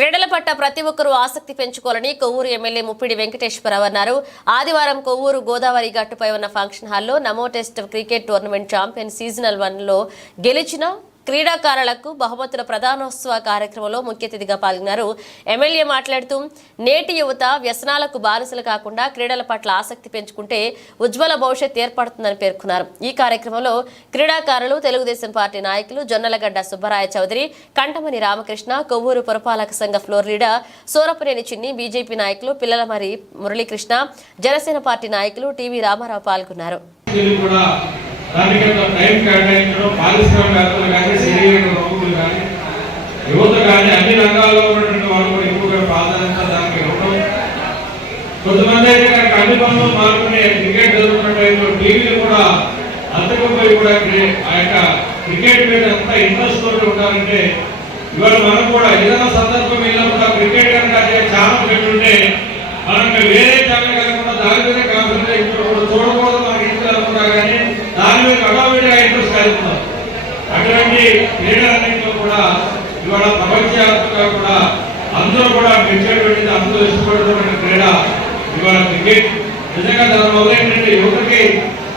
క్రీడల పట్ల ప్రతి ఒక్కరూ ఆసక్తి పెంచుకోవాలని కొవ్వూరు ఎమ్మెల్యే ముప్పిడి వెంకటేశ్వరరావు అన్నారు. ఆదివారం కొవ్వూరు గోదావరి గట్టుపై ఉన్న ఫంక్షన్ హాల్లో Namo test cricket tournament champion seasonal వన్లో గెలిచిన క్రీడాకారులకు బహుమతుల ప్రధానోత్సవ కార్యక్రమంలో ముఖ్య అతిథిగా పాల్గొన్నారు. ఎమ్మెల్యే మాట్లాడుతూ నేటి యువత వ్యసనాలకు బానిసలు కాకుండా క్రీడల పట్ల ఆసక్తి పెంచుకుంటే ఉజ్వల భవిష్యత్ ఏర్పడుతుందని పేర్కొన్నారు. ఈ కార్యక్రమంలో క్రీడాకారులు తెలుగుదేశం పార్టీ నాయకులు జొన్నలగడ్డ సుబ్బరాయ చౌదరి కంటమని రామకృష్ణ కొవ్వూరు పురపాలక సంఘ ఫ్లోర్ లీడర్ సూరపనేని చిన్ని బీజేపీ నాయకులు పిల్లల మరి మురళీకృష్ణ జనసేన పార్టీ నాయకులు టీవీ రామారావు పాల్గొన్నారు. దానికి ఎంత టైం కేటాయించడం పారిశ్రామికవేత్తలు కానీ శరీర రోగులు కానీ యువత కానీ అన్ని రంగాల్లో ఉన్నటువంటి వాళ్ళు కూడా ఎక్కువగా ప్రాధాన్యత దానికి ఇవ్వడం. కొంతమంది అయితే కనుక అన్ని పనులు మారుకుని క్రికెట్ జరుగుతున్న టైంలో టీవీలు కూడా అంతకపోయి కూడా ఆ యొక్క క్రికెట్ మీద ఎంత ఇంట్రెస్ట్ తోటి ఉంటారంటే ఇవాళ మనం కూడా ఏదైనా సందర్భం వెళ్ళినప్పుడు క్రికెట్ కనుక అదే ఛానల్ పెట్టుంటే మనం వేరే ఛానల్ కాకుండా దాని మీద కాన్సన్ట్రేట్ ఇప్పుడు కూడా చూడకూడదు మనకి ఇంటికి అనుకుంటా కానీ దాని మీద అడవిడిగా ఇంట్రెస్ట్ కలుగుతాం అటువంటి క్రీడలన్నింటిలో కూడా ఇవాళ ప్రపంచవ్యాప్తంగా కూడా అందరూ కూడా మెచ్చేటువంటిది అందరూ ఇష్టపడేటువంటి క్రీడ ఇవాళ క్రికెట్. నిజంగా దానివల్ల ఏంటంటే యువతకి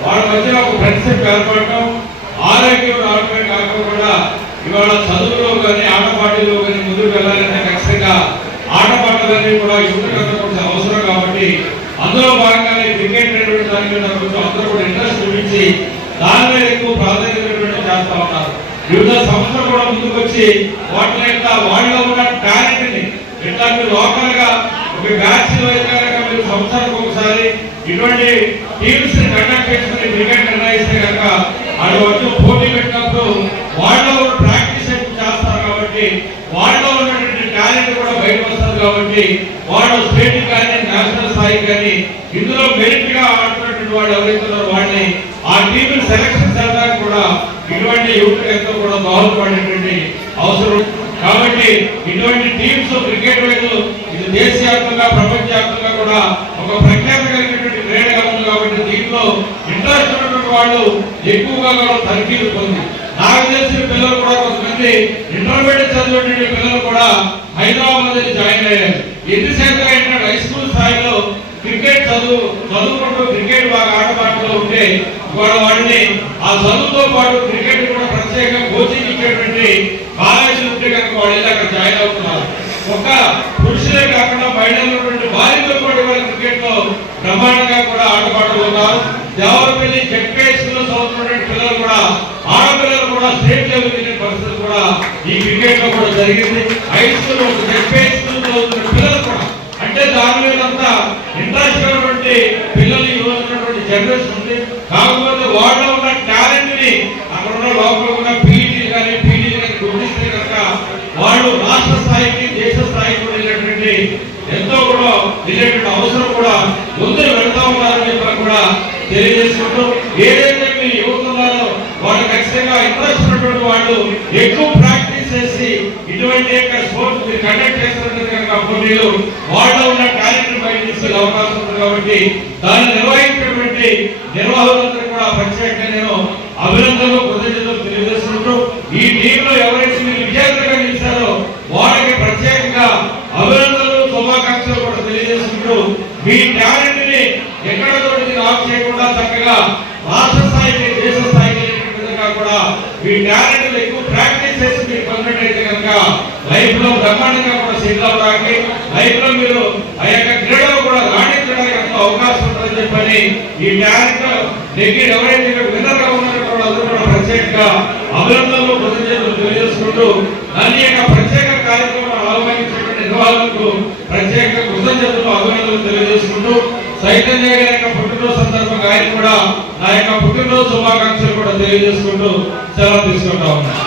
వాళ్ళ మధ్య ఒక ఫ్రెండ్షిప్ ఏర్పడటం ఆరోగ్యం రావడమే కాకుండా ఇవాళ చదువులో కానీ ఆటపాటలో కానీ ముందుకు వెళ్ళాలంటే ఖచ్చితంగా ఆటపాటలన్నీ కూడా యువతకు కొంచెం అవసరం కాబట్టి అందులో భాగంగానే క్రికెట్ అనేటువంటి దాని మీద కొంచెం అందరూ కూడా ఇంట్రెస్ట్ చూపించి దాని మీద ఎక్కువ ప్రాధాన్యత చేస్తూ చేస్తా ఉన్నారు. వివిధ సంస్థలు కూడా ముందుకు వచ్చి వాటి యొక్క వాళ్ళలో ఉన్న టాలెంట్ని ఇట్లా మీరు లోకల్గా ఒక బ్యాచ్ వైద్యంగా మీరు సంవత్సరానికి ఒకసారి ఇటువంటి టీమ్స్ని కండక్ట్ చేసుకుని క్రికెట్ నిర్ణయిస్తే కనుక వాళ్ళు వచ్చి పోటీ పెట్టినప్పుడు వాళ్ళలో ప్రాక్టీస్ చేస్తారు కాబట్టి వాళ్ళలో ఉన్నటువంటి టాలెంట్ కూడా బయట వస్తుంది కాబట్టి వాళ్ళు స్టేట్ కానీ నేషనల్ స్థాయికి కానీ ఇందులో మెరిట్గా ఆడుతున్నటువంటి వాళ్ళు ఎవరైతే ఉన్నారో వాళ్ళని ఆ టీం సెలక్షన్ చేయడానికి కూడా ఇటువంటి యువతకు ఎంతో కూడా దోహదపడేటువంటి అవసరం కాబట్టి ఇటువంటి టీమ్స్ క్రికెట్ వైపు ఇది దేశవ్యాప్తంగా ప్రపంచవ్యాప్తంగా కూడా ఒక ప్రఖ్యాత కలిగినటువంటి క్రీడగా ఉంది కాబట్టి దీంట్లో ఇంట్రెస్ట్ ఉన్నటువంటి వాళ్ళు ఎక్కువగా కూడా తనిఖీలు పొంది. నాకు తెలిసిన పిల్లలు కూడా కొంతమంది ఇంటర్మీడియట్ చదివినటువంటి పిల్లలు కూడా హైదరాబాద్లో జాయిన్ అయ్యారు. ఎన్ని శాతం ఏంటంటే హై స్కూల్ స్థాయిలో క్రికెట్ చదువు చదువుకుంటూ క్రికెట్ బాగా ఆటపాటలో ఉంటే ఇవాళ వాడిని ఆ చదువుతో పాటు క్రికెట్ కూడా ప్రత్యేక కోచింగ్ ఇచ్చేటువంటి కాలేజీలు ఉంటే కనుక వాళ్ళు అక్కడ జాయిన్ అవుతున్నారు. ఒక పురుషులే కాకుండా మహిళలు ఉన్నటువంటి బాలికలు కూడా ఇవాళ క్రికెట్లో బ్రహ్మాండంగా కూడా ఆటపాటలు ఉన్నారు దేవరపల్లి జడ్పే స్కూల్ చదువుతున్నటువంటి పిల్లలు కూడా ఆడపిల్లలు కూడా స్టేట్ లెవెల్ వెళ్ళిన పరిస్థితి కూడా ఈ క్రికెట్లో కూడా జరిగింది. హై స్కూల్ జడ్పే స్కూల్ చదువుతున్న పిల్లలు కూడా అంటే దాని మీద అంతా ఇంట్రెస్ట్ ఉన్నటువంటి పిల్లలు ఈ రోజు ఉన్నటువంటి జనరేషన్ ఉంది. కాకపోతే వాళ్ళలో ఉన్న టాలెంట్ని అక్కడ ఉన్న లోపల ఉన్న పీఈటీ కానీ పీఈటీ కానీ గుర్తిస్తే కనుక వాళ్ళు రాష్ట్ర స్థాయికి దేశ స్థాయికి కూడా వెళ్ళేటువంటి ఎంతో కూడా వెళ్ళేటువంటి అవసరం కూడా ముందు వెళ్తా ఉన్నారని చెప్పి కూడా తెలియజేసుకుంటూ ఏదైతే మీ యువత ఉన్నారో వాళ్ళు ఖచ్చితంగా ఇంట్రెస్ట్ ఉన్నటువంటి వాళ్ళు ఎక్కువ ప్రాక్టీస్ చేసి ఇటువంటి యొక్క స్పోర్ట్స్ కండక్ట్ చేస్తున్నట్టు కనుక పోటీలు ఉన్న టాలెంట్ అవకాశం ఉంది కాబట్టి దాన్ని నిర్వహించినటువంటి నిర్వాహకులందరూ కూడా ప్రత్యేకంగా నేను అభినందనలు కృతజ్ఞతలు తెలియజేస్తున్నట్టు ఈ టీంలో ఎవరైతే మీరు విజేతగా నిలిచారో వాళ్ళకి ప్రత్యేకంగా అభినందనలు శుభాకాంక్షలు కూడా తెలియజేస్తున్నట్టు మీ టాలెంట్ని ఎక్కడ ఆఫ్ చేయకుండా చక్కగా రాష్ట్ర స్థాయికి దేశ స్థాయికి విధంగా కూడా మీ టాలెంట్ ఎక్కువ ప్రాక్టీస్ చేసి మీరు పొందినట్టయితే కనుక లైఫ్లో బ్రహ్మాండంగా కూడా సెటిల్ అవడానికి లైఫ్లో మీరు ఆ యొక్క క్రీడలో కూడా రాణించడానికి ఎంతో అవకాశం ఉంటుందని చెప్పని ఈ టాలెంట్ నెగ్గి ఎవరైతే విన్నర్గా ఉన్నటువంటి ఉన్నారో కూడా ప్రత్యేకంగా అభినందనలు కృతజ్ఞతలు తెలియజేసుకుంటూ దాని యొక్క ప్రత్యేక కార్యక్రమం ఆహ్వానించినటువంటి నిర్వాహకులకు ప్రత్యేక కృతజ్ఞతలు అభినందనలు తెలియజేసుకుంటూ చైతన్య గారి యొక్క పుట్టినరోజు సందర్భంగా ఆయన కూడా నా యొక్క పుట్టినరోజు శుభాకాంక్షలు కూడా తెలియజేసుకుంటూ సెలవు తీసుకుంటా ఉన్నాను.